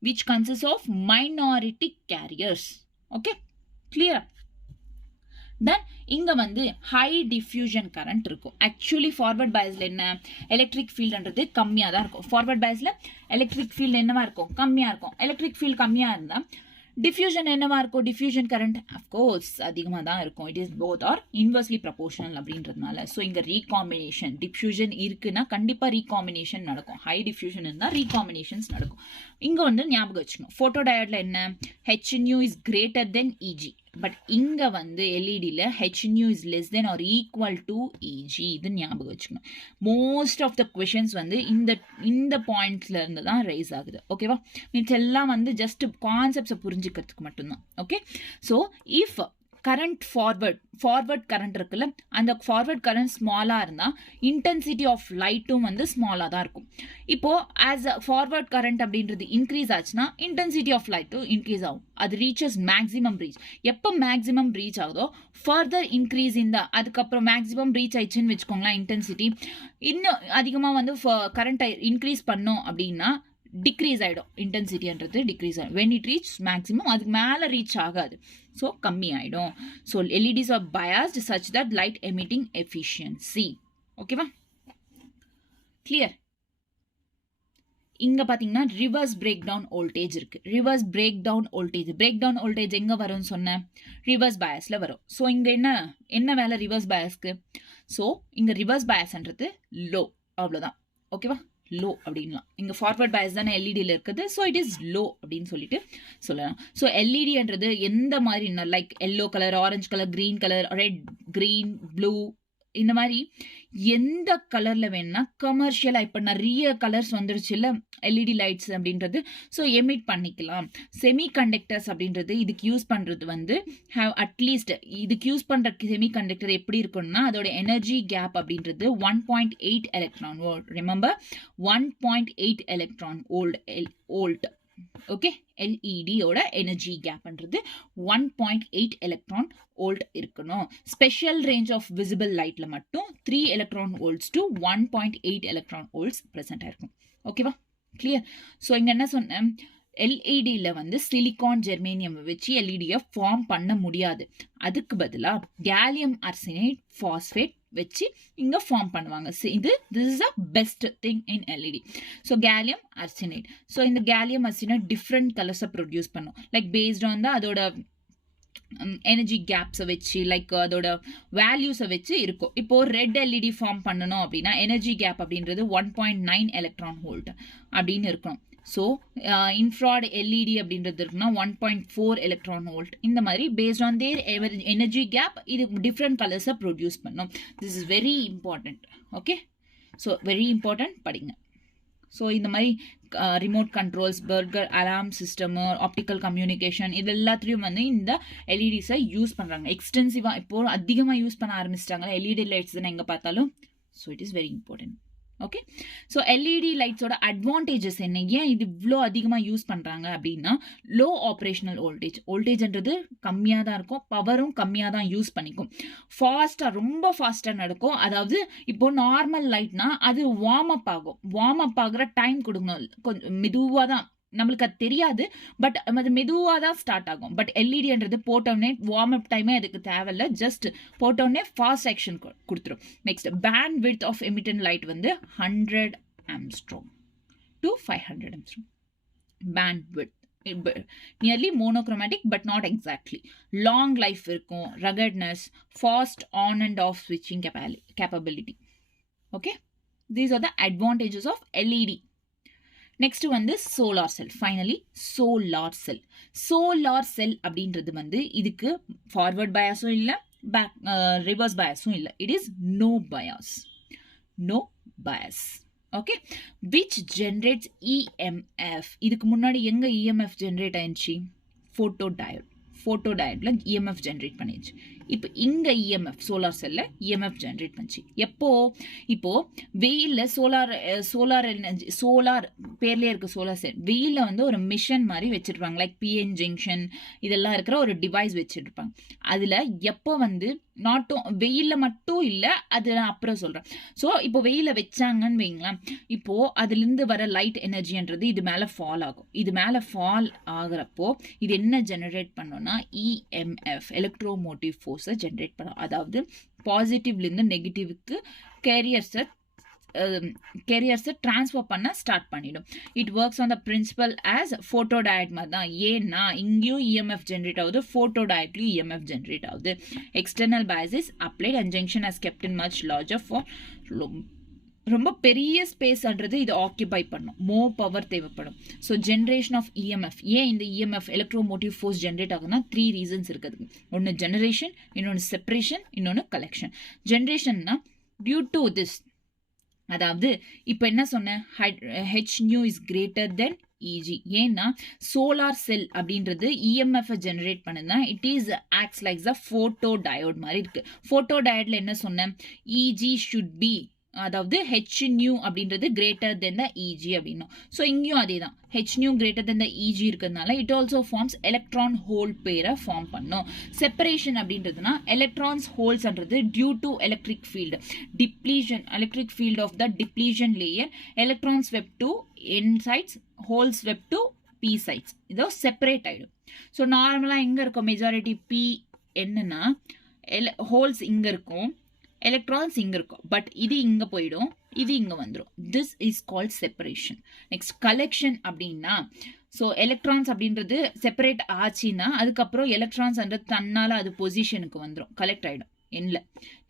which consists of minority carriers. Okay, clear? Then இங்க வந்து high diffusion current இருக்கும். ஆக்சுவலி ஃபார்வர்ட் பயஸ்ல என்ன, எலக்ட்ரிக் ஃபீல்டுன்றது கம்மியாக தான் இருக்கும். ஃபார்வர்ட் பயஸ்ல எலக்ட்ரிக் ஃபீல்டு என்னவா இருக்கும்? கம்மியாக இருக்கும். எலக்ட்ரிக் ஃபீல்டு கம்மியாக இருந்தால் டிஃப்யூஷன் என்னவா இருக்கும்? டிஃப்யூஷன் கரண்ட் அஃப்கோர்ஸ் அதிகமாக தான் இருக்கும். It is both are inversely proportional அப்படின்றதுனால. ஸோ இங்கே ரீகாம்பினேஷன், டிஃப்யூஷன் இருக்குன்னா கண்டிப்பாக ரீகாம்பினேஷன் நடக்கும். ஹை டிஃப்யூஷன் இருந்தால் ரீகாம்பினேஷன்ஸ் நடக்கும். இங்கே வந்து ஞாபகம் வச்சுக்கணும், ஃபோட்டோ டயோட்ல என்ன, h nu is greater than EG. But இங்கே வந்து எல்இடியில் h nu is less than or equal to EG. இது ஞாபகம் வச்சுக்கணும். மோஸ்ட் ஆஃப் த கொஷின்ஸ் வந்து இந்த பாயிண்ட்ஸ்ல இருந்து தான் ரைஸ் ஆகுது. ஓகேவா? மீன்ஸ் எல்லாம் வந்து ஜஸ்ட் கான்செப்ட்ஸை புரிஞ்சுக்கிறதுக்கு மட்டும்தான். Okay, so if current forward current இருக்குல்ல, அந்த ஃபார்வர்ட் கரண்ட் ஸ்மாலாக இருந்தால் இன்டென்சிட்டி ஆஃப் லைட்டும் வந்து ஸ்மாலாக தான் இருக்கும். இப்போது ஆஸ் அ ஃபார்வர்ட் கரண்ட் அப்படின்றது இன்க்ரீஸ் ஆச்சுன்னா இன்டென்சிட்டி ஆஃப் லைட்டும் இன்க்ரீஸ் ஆகும். அது ரீச்சஸ் மேக்ஸிமம் ரீச். எப்போ மேக்ஸிமம் ரீச் ஆகுதோ ஃபர்தர் இன்க்ரீஸ் அதுக்கப்புறம் மேக்ஸிமம் ரீச் ஆயிடுச்சுன்னு வச்சுக்கோங்களேன், இன்டென்சிட்டி இன்னும் அதிகமாக வந்து கரண்ட்டை இன்க்ரீஸ் பண்ணோம் அப்படின்னா டிக்ரீஸ் ஆகிடும். இன்டென்சிட்டின்றது டிக்ரீஸ் ஆகிடும். வென் இட் ரீச் மேக்ஸிமம், அதுக்கு மேலே ரீச் ஆகாது. ஸோ கம்மி ஆகிடும். So LEDs are biased such that light emitting efficiency. ஓகேவா? கிளியர்? இங்கே பார்த்தீங்கன்னா ரிவர்ஸ் பிரேக் டவுன் வோல்டேஜ் இருக்குது. ரிவர்ஸ் பிரேக் டவுன் வோல்டேஜ் எங்கே வரும்னு சொன்னேன்? ரிவர்ஸ் பயஸில் வரும். ஸோ இங்கே என்ன வேலை ரிவர்ஸ் பயஸ்க்கு? ஸோ இங்கே ரிவர்ஸ் பயஸ்ன்றது லோ, அவ்வளோதான். ஓகேவா? லோ அப்படின்லாம். இங்கே ஃபார்வர்ட் பயஸ் தானே எல்இடியில் இருக்குது. ஸோ இட் இஸ் லோ அப்படின்னு சொல்லிட்டு சொல்லலாம். ஸோ எல்இடின்றது எந்த மாதிரி, like yellow colour, orange colour, green colour, red, green, blue, இந்த மாதிரி எந்த கலர்ல வேணும்னா கமர்ஷியலா இப்ப நிறைய கலர்ஸ் வந்துருச்சு இல்ல எல்இடி லைட்ஸ் அப்படின்றது. ஸோ எமிட் பண்ணிக்கலாம். செமி கண்டக்டர்ஸ் அப்படின்றது இதுக்கு யூஸ் பண்றது வந்து ஹேவ் அட்லீஸ்ட் இதுக்கு யூஸ் பண்ற செமி கண்டக்டர் எப்படி இருக்கும்னா அதோட எனர்ஜி கேப் அப்படின்றது 1.8 electron volt. Remember 1.8 electron volt. Okay, எல்இடியோட எனர்ஜி கேப்ன்றது 1.8 எலக்ட்ரான் வோல்ட் இருக்கணும். ஸ்பெஷல் ரேஞ்ச் ஆஃப் விசிபிள் லைட்ல மட்டும் 3 electron volts to 1.8 electron volts present ஆயிருக்கும். ஓகேவா? கிளியர்? ஸோ இங்க என்ன சொன்னேன், எல்இடியில் வந்து சிலிகான் ஜெர்மேனியம் வச்சு எல்இடியை ஃபார்ம் பண்ண முடியாது. அதுக்கு பதிலாக கேலியம் ஆர்சனைட் பாஸ்பேட் வச்சு இங்கே ஃபார்ம் பண்ணுவாங்க. This is a best thing in LED. So gallium arsenide. So இந்த கேலியம் ஆர்சனைட் டிஃப்ரெண்ட் கலர்ஸை ப்ரொடியூஸ் பண்ணும். லைக் பேஸ்ட் ஆன் தான் அதோட எனர்ஜி கேப்ஸை வச்சு, லைக் அதோட வேல்யூஸை வச்சு இருக்கும். இப்போ ரெட் எல்இடி ஃபார்ம் பண்ணணும் அப்படின்னா எனர்ஜி கேப் அப்படின்றது 1.9 எலக்ட்ரான் வோல்ட் அப்படின்னு இருக்கணும். ஸோ இன்ஃப்ராட் எல்இடி அப்படின்றது இருக்குன்னா 1.4 எலக்ட்ரான் வோல்ட். இந்த மாதிரி based on their energy gap இது டிஃப்ரெண்ட் கலர்ஸை ப்ரொடியூஸ் பண்ணும். This is very important. Okay, so very important, படிங்க. ஸோ இந்த மாதிரி remote controls, burglar alarm system, optical communication, இது எல்லாத்துலேயும் வந்து இந்த எல்இடிஸை யூஸ் பண்ணுறாங்க எக்ஸ்டென்சிவாக. இப்போது அதிகமாக யூஸ் பண்ண ஆரம்பிச்சிட்டாங்க எல்இடி லைட்ஸ் தானே எங்கே பார்த்தாலும். So it is very important. Okay. So LED லைட்ஸோட அட்வான்டேஜஸ் என்ன, ஏன் இது இவ்வளோ அதிகமாக யூஸ் பண்ணுறாங்க அப்படின்னா, லோ ஆப்ரேஷனல் வோல்டேஜ்ன்றது கம்மியாக தான் இருக்கும், பவரும் கம்மியாக தான் யூஸ் பண்ணிக்கும், ஃபாஸ்ட்டாக ரொம்ப ஃபாஸ்ட்டாக நடக்கும். அதாவது இப்போ நார்மல் லைட்னா அது வார்ம் அப் ஆகிற டைம் கொடுக்கணும், கொஞ்சம் மெதுவாக தான், நம்மளுக்கு அது தெரியாது, பட் அது மெதுவாக தான் ஸ்டார்ட் ஆகும். பட் எல்இடின்றது போட்டோடனே வார்ம் அப் டைமே அதுக்கு தேவையில்லை, ஜஸ்ட் போட்டோடனே ஃபாஸ்ட் ஆக்ஷன் கொடுத்துரும். Next bandwidth of emitted light வந்து 100 angstrom to 500 angstrom bandwidth. Nearly monochromatic but not exactly. Long life இருக்கும், ruggedness, fast on and off ஸ்விட்சிங் capability. Okay, these are the advantages of LED. Next வந்து solar cell. Finally solar cell அப்படின்றது வந்து இதுக்கு forward பயாஸும் இல்லை, reverse பயாஸும் இல்லை. It is no bias. Okay, which generates EMF. இதுக்கு முன்னாடி எங்க இஎம்எஃப் ஜென்ரேட் ஆயிடுச்சு, ஃபோட்டோ டயோட்ல இஎம்எஃப் ஜென்ரேட் பண்ணிடுச்சு. இப்போ இங்க இஎம்எஃப் சோலார் செல்ல இஎம்எஃப் ஜென்ரேட் பண்ணிச்சு. இப்போ வெயில்ல சோலார் பேர்லயே இருக்கு சோலார் செல். வெயில்ல வந்து ஒரு மிஷன் மாதிரி வச்சிருப்பாங்க, லைக் பிஎன் ஜங்ஷன் இதெல்லாம் இருக்கிற ஒரு டிவைஸ் வச்சிருப்பாங்க. அதுல எப்போ வந்து வெயில்ல மட்டும் இல்ல, அது நான் அப்புறம் சொல்றேன். ஸோ இப்போ வெயில வச்சாங்கன்னு வைங்களேன், இப்போ அதுல இருந்து வர லைட் எனர்ஜின்றது இது மேல ஃபால் ஆகும். இது மேல ஃபால் ஆகுறப்போ இது என்ன ஜெனரேட் பண்ணோம்னா இஎம்எஃப், எலக்ட்ரோமோட்டிவ் ஃபோர்ஸை ஜென்ரேட் பண்ணும். அதாவது பாசிட்டிவ்ல இருந்து நெகட்டிவ்க்கு கேரியர்ஸை டிரான்ஸ்ஃபர் பண்ண ஸ்டார்ட் பண்ணிடும். It works on the principle as photo diode மாதிரி தான். ஏன்னா இங்கேயும் இஎம்எஃப் ஜென்ரேட் ஆகுது, ஃபோட்டோ டயட்லையும் இஎம்எஃப் ஜென்ரேட் ஆகுது. External bias is applied and junction has kept in much larger far ரொம்ப பெரிய ஸ்பேஸ்ன்றது இது ஆக்கியபை பண்ணும், மோர் பவர் தேவைப்படும். ஸோ ஜென்ரேஷன் ஆஃப் இஎம்எஃப், ஏன் இந்த இஎம்எஃப் எலக்ட்ரோமோட்டிவ் ஃபோர்ஸ் ஜென்ரேட் ஆகுதுன்னா 3 ரீசன்ஸ் இருக்குது. ஒன்று ஜெனரேஷன், இன்னொன்று செப்பரேஷன், இன்னொன்று கலெக்ஷன். ஜென்ரேஷன்னா டியூ டு திஸ், அதாவது இப்போ என்ன சொன்னேன், h nu is greater than EG. ஏன்னா சோலார் செல் அப்படின்றது இஎம்எஃப் ஜெனரேட் பண்ணுதுன்னா it is acts like the photo diode மாதிரி இருக்கு. ஃபோட்டோ டயோட்ல என்ன சொன்னேன், இஜி ஷுட் பி, அதாவது ஹெச் நியூ அப்படின்றது கிரேட்டர் தென் த இஜி அப்படின்னும். ஸோ இங்கேயும் அதே தான், h nu greater than the EG இருக்கிறதுனால it also forms electron hole பேரை ஃபார்ம் பண்ணும். செப்பரேஷன் அப்படின்றதுனா எலக்ட்ரான்ஸ் ஹோல்ஸ்ன்றது due to electric field depletion, electric field of the depletion layer, electron swept to N sides, hole swept to P sides, இதோ separate ஆகிடும். So நார்மலாக எங்கே இருக்கும் majority B என்னன்னா ஹோல்ஸ் இங்கே இருக்கும், எலக்ட்ரான்ஸ் இங்க இருக்கும், பட் இது இங்க போயிடும், இது இங்க வந்துடும். This is called separation. Next collection அப்படின்னா, ஸோ எலக்ட்ரான்ஸ் அப்படின்றது செப்பரேட் ஆச்சுன்னா அதுக்கப்புறம் எலக்ட்ரான்ஸ்ன்றது தன்னால அது பொசிஷனுக்கு வந்துடும், கலெக்ட் ஆகிடும் எண்ணில்.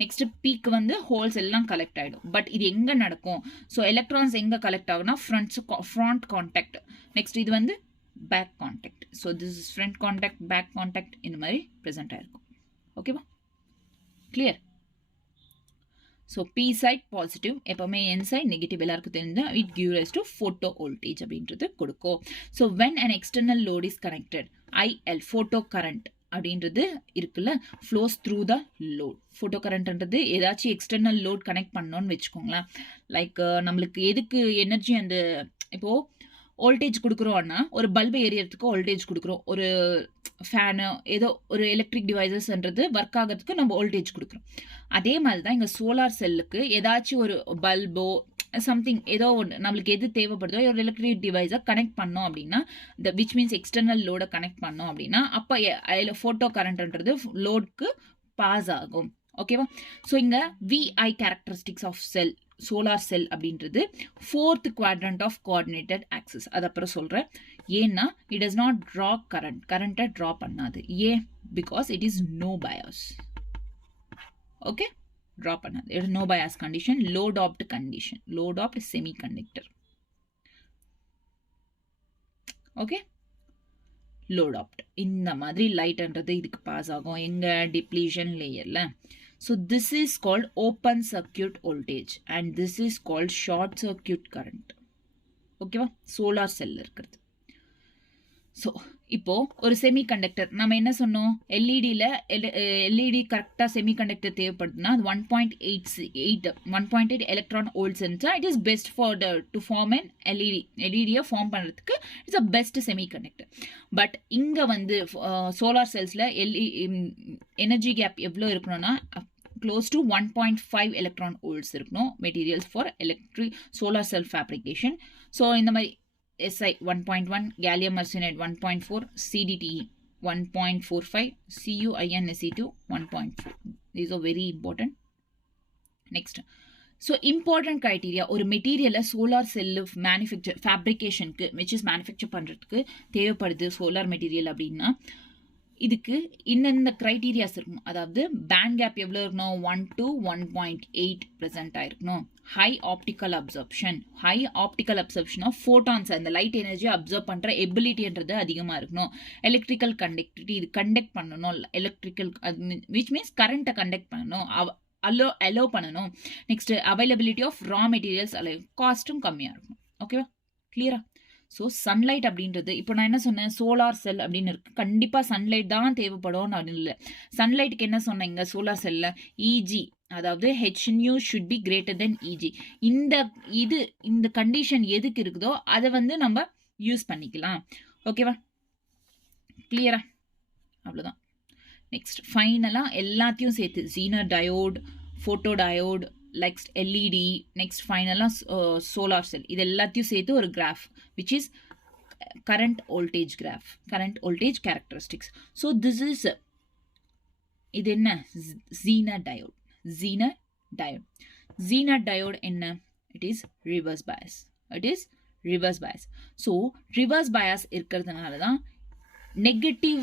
நெக்ஸ்ட் பீக்கு வந்து ஹோல்ஸ் எல்லாம் கலெக்ட் ஆகிடும். பட் இது எங்கே நடக்கும், ஸோ எலக்ட்ரான்ஸ் எங்கே கலெக்ட் ஆகுனா ஃப்ரண்ட் கான்டாக்ட், நெக்ஸ்ட் இது வந்து back contact. So this is front contact, back contact, இந்த மாதிரி ப்ரெசென்ட் ஆயிருக்கும். ஓகேவா, clear? So P side positive, எப்போவுமே என் சைட் நெகட்டிவ் எல்லாருக்கும் தெரிஞ்சால் it give rise to photo voltage அப்படின்றது கொடுக்கும். So when an external load is connected, IL photo current அப்படின்றது இருக்குல்ல, flows through the load. Photo கரண்ட்ன்றது ஏதாச்சும் எக்ஸ்டர்னல் லோட் கனெக்ட் பண்ணோன்னு வச்சுக்கோங்களேன். லைக் நம்மளுக்கு எதுக்கு எனர்ஜி, அந்த இப்போது வோல்டேஜ் கொடுக்குறோன்னா ஒரு பல்பு எரியறதுக்கு வோல்டேஜ் கொடுக்குறோம், ஒரு ஃபேனு ஏதோ ஒரு எலக்ட்ரிக் டிவைசஸ்ன்றது ஒர்க் ஆகிறதுக்கு நம்ம வோல்டேஜ் கொடுக்குறோம். அதே மாதிரி தான் இங்கே சோலார் செல்லுக்கு ஏதாச்சும் ஒரு பல்போ சம்திங் ஏதோ ஒன்று நம்மளுக்கு எது தேவைப்படுதோ ஒரு எலக்ட்ரிக் டிவைஸை கனெக்ட் பண்ணோம் அப்படின்னா, இந்த விச் மீன்ஸ் எக்ஸ்டர்னல் லோடை கனெக்ட் பண்ணோம் அப்படின்னா அப்போ ஃபோட்டோ கரண்ட்ன்றது லோடுக்கு பாஸ் ஆகும். ஓகேவா? ஸோ இங்கே VI characteristics of cell, solar cell அப்படின்றது 4th quadrant of coordinated axis. அது அப்புறம் சொல்கிறேன். ஏன்னா இட் டஸ் நாட் ட்ரா கரண்ட்டை ட்ரா பண்ணாது. ஏன்? Because it is no bias. Okay, draw பண்ணாது. It is no bias condition, low doped condition, low doped semiconductor. Okay, low doped இந்த மாதிரி லைட்ன்றது இதுக்கு பாஸ் ஆகும் எங்க டிப்ளீஷன் லேயர்ல. So this is called open circuit voltage and this is called short circuit current. ஓகேவா? Solar cell இருக்கிறது. So இப்போ ஒரு செமி கண்டக்டர் நம்ம என்ன சொன்னோம், எல்இடி கரெக்டாக செமி கண்டக்டர் தேவைப்படுதுன்னா அது 1.8 எலக்ட்ரான் வோல்ட்ஸ் இருந்துச்சா it is best for to form an எல்இடியை ஃபார்ம் பண்ணுறதுக்கு it's a best semiconductor. But இங்கே வந்து சோலார் செல்ஸில் எனர்ஜி கேப் எவ்வளோ இருக்கணும்னா close to 1.5 electron volts இருக்கணும் materials for electric solar cell fabrication. So இந்த மாதிரி Si 1.1, gallium arsenide 1.4, CDTE 1.45, CuInSe2 1.4. These are very important. Next, so important criteria ஒரு மெட்டீரியலை solar cell ஃபேப்ரிகேஷனுக்கு which is மேனுஃபேக்சர் பண்ணுறதுக்கு தேவைப்படுது சோலார் மெட்டீரியல் அப்படின்னா இதுக்கு இந்த கிரைட்டீரியாஸ் இருக்கணும். அதாவது பேண்ட் கேப் எவ்வளோ இருக்கணும், 1 to 1.8 ப்ரெசென்ட் ஆயிருக்கணும். High optical absorption of photons, அந்த லைட் எனர்ஜியை அப்சர்வ் பண்ணுற எபிலிட்டின்றது அதிகமாக இருக்கணும். எலக்ட்ரிக்கல் கண்டக்டிவிட்டி, இது கண்டக்ட் பண்ணணும். எலக்ட்ரிக்கல் விச் மீன்ஸ் கரண்ட்டை கண்டக்ட் பண்ணணும், அலோ பண்ணணும். Next availability of raw materials காஸ்ட்டும் கம்மியாக இருக்கணும். ஓகேவா, கிளியரா? ஸோ சன்லைட் அப்படின்றது, இப்போ நான் என்ன சொன்னேன், சோலார் செல் அப்படின்னு இருக்கு, கண்டிப்பாக சன்லைட் தான் தேவைப்படும் அப்படின்னு இல்லை. சன்லைட்டுக்கு என்ன சொன்னீங்க சோலார் செல்லில், இஜி, அதாவது ஹெச்நியூ ஷுட் பி கிரேட்டர் தென் இஜி. இந்த கண்டிஷன் எதுக்கு இருக்குதோ அதை வந்து நம்ம யூஸ் பண்ணிக்கலாம். ஓகேவா, கிளியரா? அவ்வளோதான். நெக்ஸ்ட் ஃபைனலாக எல்லாத்தையும் சேர்த்து Zener diode, photo diode, next LED, next final solar cell, இது எல்லாத்தையும் சேர்த்து ஒரு graph which is current voltage graph, current voltage characteristics. So this is இது என்ன, Zener diode என்ன, it is reverse bias. So reverse bias இருக்கிறதுனால தான் negative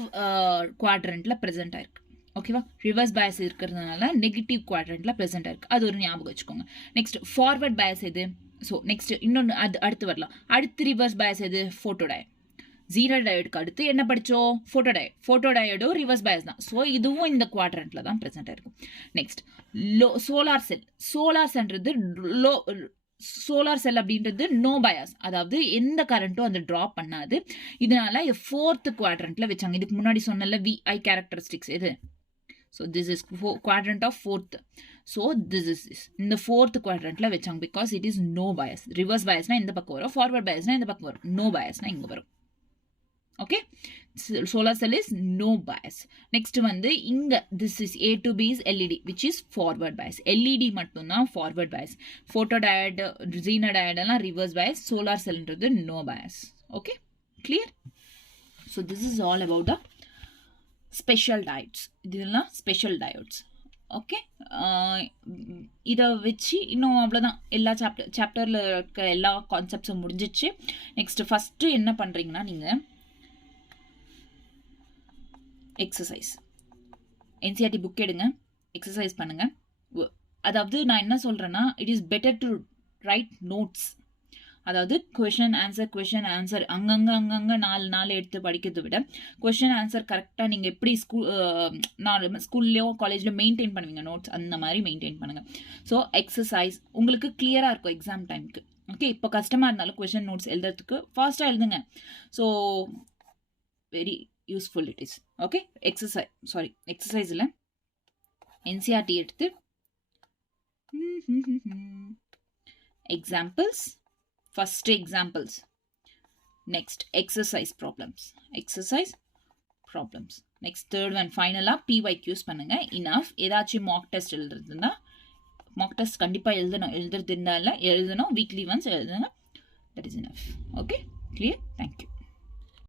குவாட்ரண்ட்ல present ஆயிருக்கு. ஓகேவா, ரிவர்ஸ் பயஸ் இருக்கிறதுனால நெகட்டிவ் குவாட்ரண்ட்ல ப்ரெசென்ட் ஆயிருக்கு, அது ஒரு ஞாபகம் வச்சுக்கோங்க. நெக்ஸ்ட் ஃபார்வர்ட் பயஸ் எது, ஸோ நெக்ஸ்ட் இன்னொன்று அடுத்து வரலாம். அடுத்து ரிவர்ஸ் பயஸ் எது, ஃபோட்டோடயோட். ஜீரோ டயோடுக்கு அடுத்து என்ன படித்தோம், ஃபோட்டோடயோடும் ரிவர்ஸ் பயஸ் தான். ஸோ இதுவும் இந்த குவாட்ரண்ட்ல தான் ப்ரெசென்ட் ஆயிருக்கும். நெக்ஸ்ட் சோலார் செல் அப்படின்றது நோ பயாஸ், அதாவது எந்த கரண்ட்டும் அந்த ட்ராப் பண்ணாது. இதனால ஃபோர்த் குவாட்ரண்ட்ல வச்சாங்க. இதுக்கு முன்னாடி சொன்னல VI கேரக்டரிஸ்டிக்ஸ் எது, so this is quadrant of fourth. So this is in the fourth quadrant la vechang because it is no bias. Reverse bias na indha pakku varum, forward bias na indha pakku varum, no bias na inga varum. Okay, solar cell is no bias. Next vandu inga this is A to B is LED which is forward bias. LED mattum na forward bias. Photodiode, Zener diode la reverse bias. Solar cell endradhu no bias. Okay, clear? So this is all about the special diodes. இதெல்லாம் special diodes. Okay, இதை வச்சு இன்னும் அவ்வளோதான், எல்லா சாப்டரில் இருக்க எல்லா கான்செப்ட்ஸும் முடிஞ்சிச்சு. நெக்ஸ்ட் ஃபஸ்ட்டு என்ன பண்ணுறீங்கன்னா, நீங்கள் எக்ஸசைஸ் NCERT புக் எடுங்க, எக்ஸசைஸ் பண்ணுங்கள். அதாவது நான் என்ன சொல்கிறேன்னா, it is better to right notes. அதாவது கொஷின் ஆன்சர் அங்கங்கே நாலு எடுத்து படிக்கிறத விட கொஷின் ஆன்சர் கரெக்டாக நீங்கள் எப்படி ஸ்கூல்லையோ காலேஜ்லையோ மெயின்டைன் பண்ணுவீங்க நோட்ஸ், அந்த மாதிரி மெயின்டைன் பண்ணுங்கள். ஸோ எக்ஸசைஸ் உங்களுக்கு கிளியராக இருக்கும் எக்ஸாம் டைமுக்கு. ஓகே, இப்போ கஷ்டமாக இருந்தாலும் கொஷின் நோட்ஸ் எழுதுறதுக்கு ஃபாஸ்ட்டாக எழுதுங்க. So very useful it is. Okay, எக்ஸசைஸில் NCERT எடுத்து examples, first examples, next exercise problems, next third one final PYQs பண்ணுங்க. enough. ஏதாச்சும் mock test எழுதுறதுன்னா mock test கண்டிப்பா எழுதணும், எழுதணும், weekly once எழுதுங்க. That is enough. Okay, clear? Thank you.